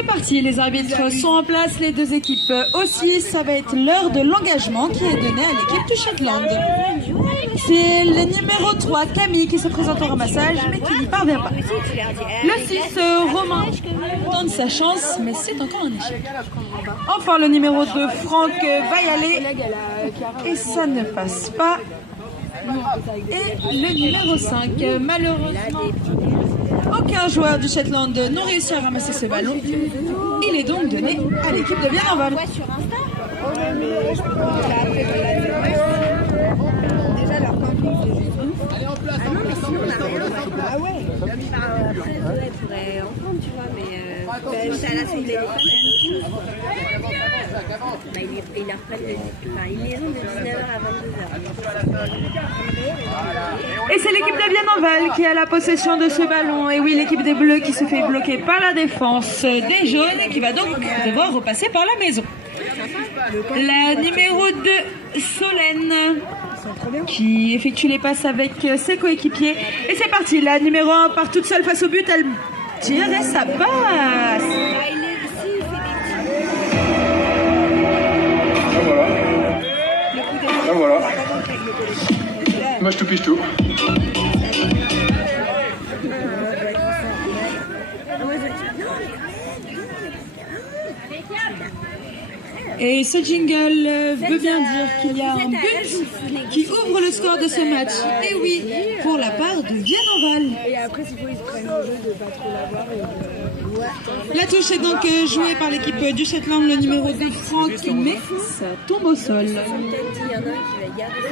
c'est parti, les arbitres sont en place, les deux équipes aussi. Ça va être l'heure de l'engagement qui est donné à l'équipe du Shetland. C'est le numéro 3, Camille, qui se présente au ramassage, mais qui n'y parvient pas. Le 6, Romain, tente sa chance, mais c'est encore un échec. Enfin, le numéro 2, Franck, va y aller, et ça ne passe pas. Et le numéro 5, malheureusement, aucun joueur du Shetland n'a réussi à ramasser ce ballon. Il est donc donné à l'équipe de Bien-en-Val. Ah ouais. Après, elle pourrait en prendre, tu vois, mais c'est à l'Assemblée des femmes, il y a autre chose. Il les ont de 19h à 22h. Et c'est l'équipe de Bien-en-Val qui a la possession de ce ballon. Et oui, l'équipe des Bleus qui se fait bloquer par la défense des Jaunes et qui va donc devoir repasser par la maison. La numéro 2, Solène, qui effectue les passes avec ses coéquipiers. Et c'est parti, la numéro 1 part toute seule face au but, elle tire et ça passe. Ah voilà. Moi je te piche tout. Et ce jingle veut bien dire qu'il y a un but qui ouvre le score de ce match. Et oui, pour la part de Bien-en-Val. Et après, s'il faut, ils se prennent le jeu de pas trop l'avoir. La touche est donc jouée par l'équipe du Shetland, le numéro 2, Franck, mais ça tombe au sol. Il y en a un qui va garder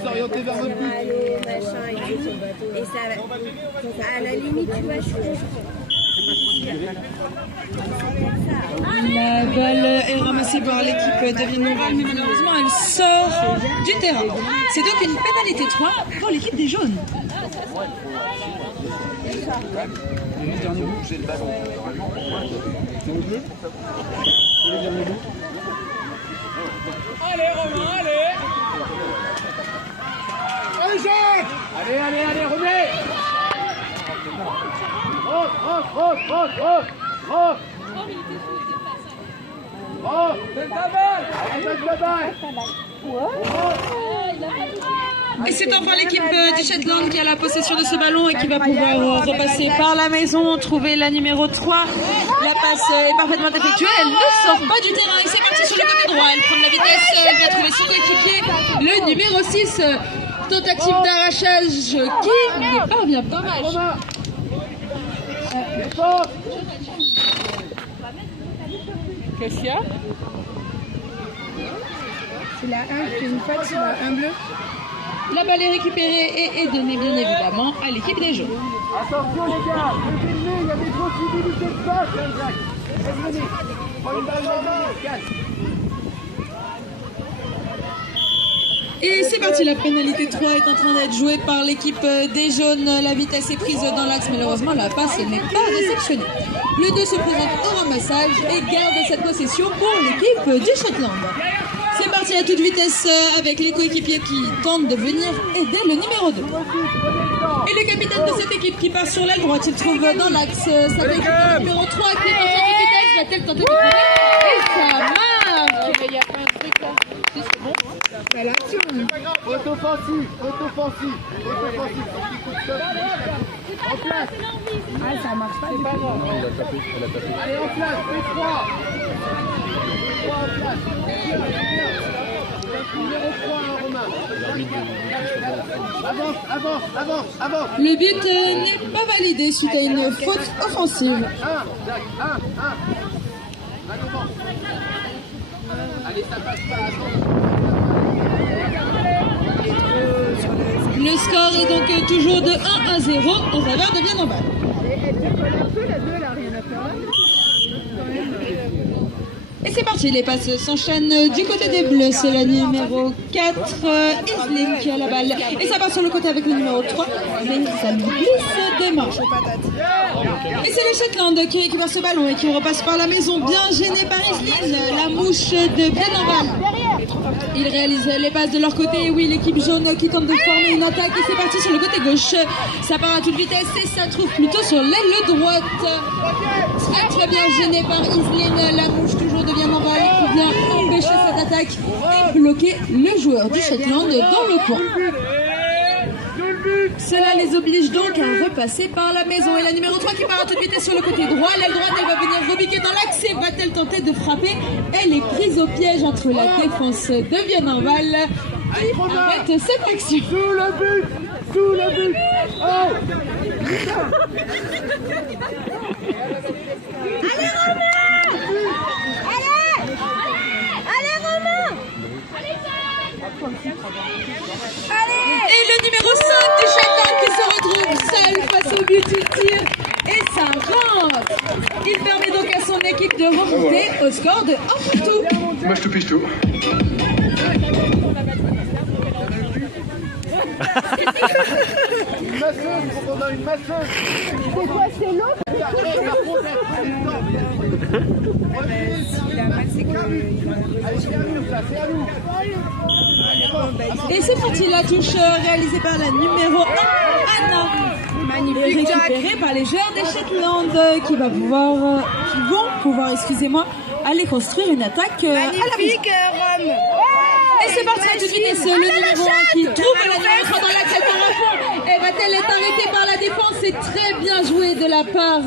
son orienté vers le but. Et ça va. À la limite, tu vois, je suis. La balle est ramassée par l'équipe de Bien-en-Val, mais malheureusement elle sort du terrain. C'est donc une pénalité 3 pour l'équipe des jaunes. Le dernier bout, j'ai le ballon. Dans le bleu. Le dernier bout. Allez Romain, allez. Allez Jacques. Allez, remets. Oh. Et c'est enfin l'équipe du Shetland qui a la possession de ce ballon et qui va pouvoir repasser par la maison, trouver la numéro 3. La passe est parfaitement effectuée, elle ne sort pas du terrain et c'est parti sur le côté droit. Elle prend de la vitesse, elle va trouver son coéquipier, le numéro 6. Tentative d'arrachage qui ne parvient pas. Qu'est-ce qu'il y a? C'est la 1 qui fait une faute sur la 1 bleue. La balle est récupérée et est donnée bien évidemment à l'équipe des jaunes. Attention les gars, il y a des possibilités de passe, Jacques. Venez, prends une balle, Et c'est parti, la pénalité 3 est en train d'être jouée par l'équipe des jaunes. La vitesse est prise dans l'axe, malheureusement la passe n'est pas réceptionnée. Le 2 se présente au ramassage et garde cette possession pour l'équipe du Shetland. C'est parti à toute vitesse avec les coéquipiers qui tentent de venir aider le numéro 2. Et le capitaine de cette équipe qui part sur l'aile droite, il trouve dans l'axe sa coéquipière numéro 3 qui est en sortie de vitesse, va-t-elle tenter de trouver? Et ça marche. Il n'y a pas un truc là. Si, c'est bon. Offensive. En place. Ah, ça marche pas. C'est pas grave. Elle a tapé. Allez, en place, P3 en place. Numéro 3, Romain. Avance. Le but n'est pas validé suite à une faute offensive. Allez, ça passe pas, Le score est donc toujours de 1-0 en faveur de Bien-en-Val. Elle décolle un peu, la 2, elle a rien à faire. Et c'est parti, les passes s'enchaînent du côté des Bleus. C'est la numéro 4, Isline, qui a la balle. Et ça part sur le côté avec le numéro 3, mais ça lui glisse des mains. Et c'est le Shetland qui récupère ce ballon et qui repasse par la maison, bien gêné par Isline, la mouche de Bien-en-Val. Ils réalisent les passes de leur côté. Oui, l'équipe jaune qui tente de former une attaque. Et c'est parti sur le côté gauche. Ça part à toute vitesse et ça trouve plutôt sur l'aile droite. Très bien gêné par Iseline. La mouche toujours devient Enval qui vient empêcher cette attaque et bloquer le joueur du Shetland dans le coin. Cela les oblige donc à repasser par la maison. Et la numéro 3 qui part à toute vitesse sur le côté droit. L'aile droite, elle va venir rebiquer dans l'axe et va-t-elle tenter de frapper? Elle est prise au piège entre la défense de Vienne-Enval qui arrête cette action. Sous le but. Sous le but. Oh. Allez Romain! Allez! Allez Romain! Allez! Et le numéro 5 du Shetland qui se retrouve seul face au but, il tire et ça rentre. Il permet donc à son équipe de remonter au score de 1-2. Moi je te piche tout. Une masseuse, faut qu'on a une masseuse. C'est quoi, c'est l'autre? Et c'est parti, la touche réalisée par la numéro 1, Anna. Magnifique. Récupérée par les joueurs des Shetland qui vont pouvoir, excusez-moi, aller construire une attaque à la maison. Rome! Et c'est parti à toute vitesse, le numéro 1 qui trouve la numéro 3 dans l'axe, elle part à fond. Et va-t-elle être arrêtée par la défense? C'est très bien joué de la part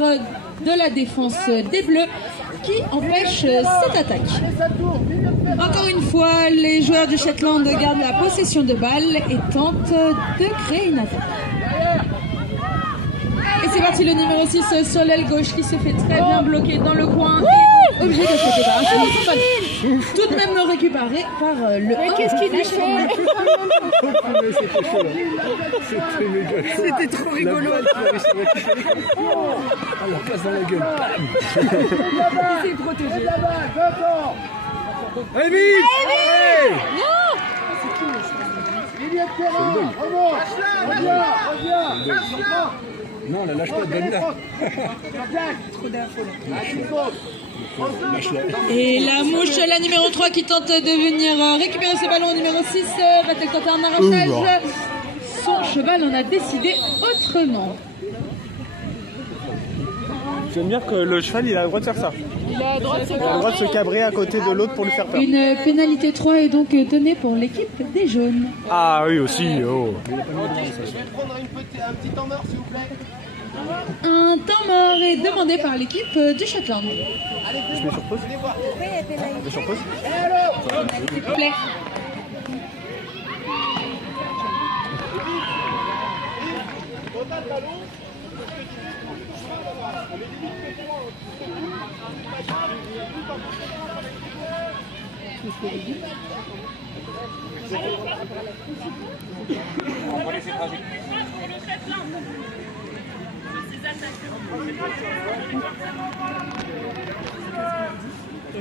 de la défense des Bleus qui empêche cette attaque. Encore une fois, les joueurs du Shetland gardent la possession de balle et tentent de créer une attaque. Et c'est parti, le numéro 6 sur l'aile gauche qui se fait très bien bloquer dans le coin et obligé de se débarrasser de son ballon. Tout de même le récupéré par le 1. Qu'est-ce qu'il a fait? C'était chaud là. C'était méga chaud. C'était trop rigolo. À la place dans la gueule. Il s'est protégé. Allez vite! Non! Milieu de terrain, remonte! Reviens! Non, la lâche pas, donne-la. Trop d'infos. Et la mouche, la numéro 3 qui tente de venir récupérer ce ballon au numéro 6, va-t-elle tenter un arrachage? Son cheval en a décidé autrement. J'aime bien que le cheval il a le droit de faire ça. Il a le droit de se Il a le droit de se cabrer à côté de l'autre pour lui faire peur. Une pénalité 3 est donc donnée pour l'équipe des jaunes. Ah oui aussi, oh. Je vais prendre un petit temps mort, s'il vous plaît. Un temps mort est demandé par l'équipe du Shetland. Je mets sur pause. Je mets sur pause. S'il vous plaît.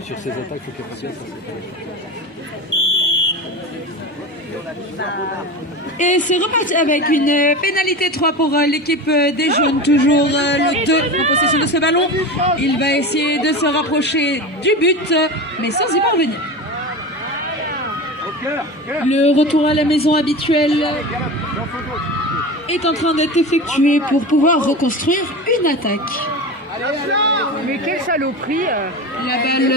Sur ces attaques, il faut qu'elle fasse Et c'est reparti avec une pénalité 3 pour l'équipe des jaunes. Toujours le 2 en possession de ce ballon. Il va essayer de se rapprocher du but, mais sans y parvenir. Le retour à la maison habituel est en train d'être effectué pour pouvoir reconstruire une attaque. Mais quelle saloperie! La balle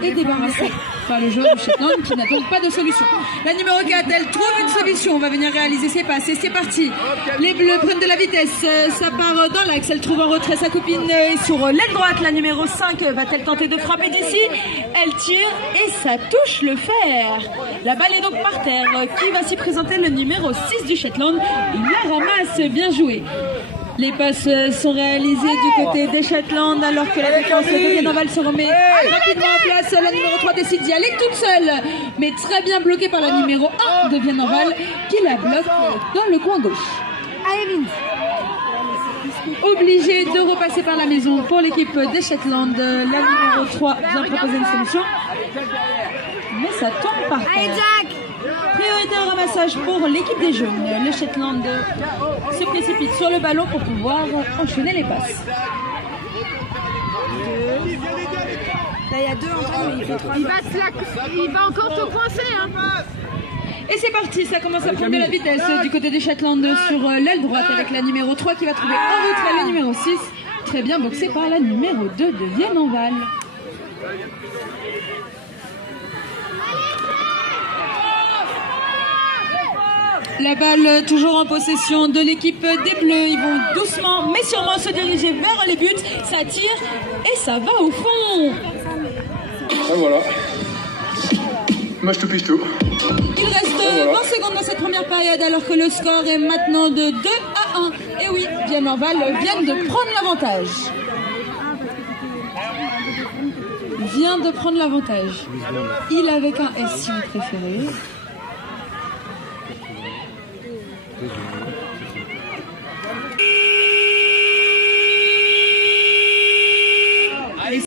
est débarrassée par le joueur du Shetland qui n'a donc pas de solution. La numéro 4, elle trouve une solution. On va venir réaliser ses passes et c'est parti. Les Bleus prennent de la vitesse. Ça part dans l'axe. Elle trouve en retrait sa copine sur l'aile droite. La numéro 5 va-t-elle tenter de frapper d'ici? Elle tire et ça touche le fer. La balle est donc par terre. Qui va s'y présenter? Le numéro 6 du Shetland. Il la ramasse. Bien joué. Les passes sont réalisées du côté des Shetland alors que la défense de Vienne-Enval se remet rapidement en place. La numéro 3 décide d'y aller toute seule, mais très bien bloquée par la numéro 1 de Vienne-Enval qui la bloque dans le coin gauche. Obligé de repasser par la maison pour l'équipe des Shetland. La numéro 3 vient proposer une solution, mais ça tombe par terre. Priorité au ramassage pour l'équipe des jeunes. Le Shetland se précipite sur le ballon pour pouvoir enchaîner les passes. Là, il y a 2 Antoine, mais il fait 3. Il va encore te coincer, hein. Et c'est parti, ça commence à prendre de la vitesse du côté des Shetland sur l'aile droite avec la numéro 3 qui va trouver en route là, le numéro 6. Très bien boxé par la numéro 2 de Vienne Enval. La balle toujours en possession de l'équipe des Bleus. Ils vont doucement mais sûrement se diriger vers les buts. Ça tire et ça va au fond. Ah voilà. Match tout piche tout. Il reste 20 secondes dans cette première période alors que le score est maintenant de 2-1. Et oui, Vienne Enval vient de prendre l'avantage. Vient de prendre l'avantage. Il avec un S si vous préférez.